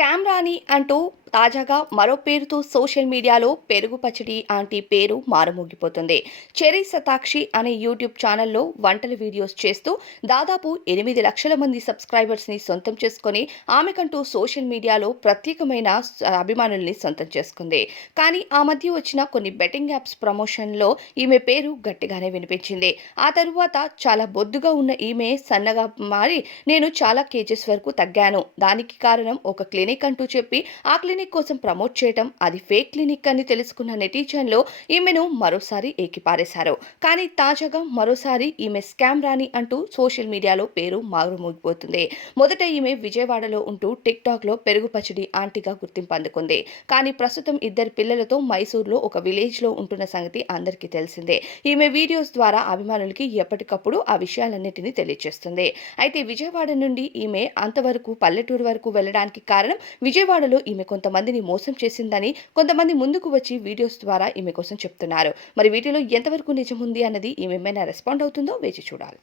Scam రాని అంటూ తాజాగా మరో పేరుతో సోషల్ మీడియాలో పెరుగు పచ్చడి ఆంటీ పేరు మారుమోగిపోతుంది. చెరీ సతాక్షి అనే యూట్యూబ్ ఛానల్లో వంటల వీడియోస్ చేస్తూ దాదాపు ఎనిమిది లక్షల మంది సబ్స్క్రైబర్స్ని సొంతం చేసుకొని ఆమెకంటూ సోషల్ మీడియాలో ప్రత్యేకమైన అభిమానుల్ని సొంతం చేసుకుంది. కానీ ఆ మధ్య వచ్చిన కొన్ని బెట్టింగ్ యాప్స్ ప్రమోషన్లో ఈమె పేరు గట్టిగానే వినిపించింది. ఆ తరువాత చాలా బొద్దుగా ఉన్న ఈమె సన్నగా మారి నేను చాలా కేజెస్ వరకు తగ్గాను. దానికి కారణం ఒక క్లినిక్ అంటూ చెప్పి ఆ క్లినిక్ కోసం ప్రమోట్ చేయటం అది ఫేక్ క్లినిక్ అని తెలుసుకున్న నెటిజన్లు ఈమెను మరోసారి ఏకిపారేశారు. కానీ తాజాగా మరోసారి ఈమె స్కామ్ రాని అంటూ సోషల్ మీడియాలో పేరు మారుమోగిపోతుంది. మొదట ఈమె విజయవాడలో ఉంటూ టిక్ టాక్లో పెరుగు పచ్చడి ఆంటీగా గుర్తింపు అందుకుంది. కానీ ప్రస్తుతం ఇద్దరు పిల్లలతో మైసూర్లో ఒక విలేజ్లో ఉంటున్న సంగతి అందరికీ తెలిసిందే. ఈమె వీడియోస్ ద్వారా అభిమానులకి ఎప్పటికప్పుడు ఆ విషయాలన్నింటినీ తెలియజేస్తుంది అయితే విజయవాడ నుండి ఈమె అంతవరకు పల్లెటూరు వరకు వెళ్ళడానికి కారణం విజయవాడలో ఈమె కొంతమందిని మోసం చేసిందని కొంతమంది ముందుకు వచ్చి వీడియోస్ ద్వారా ఈమె కోసం చెప్తున్నారు. మరి వీటిలో ఎంతవరకు నిజం ఉంది అన్నది ఈమె ఏమైనా రెస్పాండ్ అవుతుందో వేచి చూడాలి.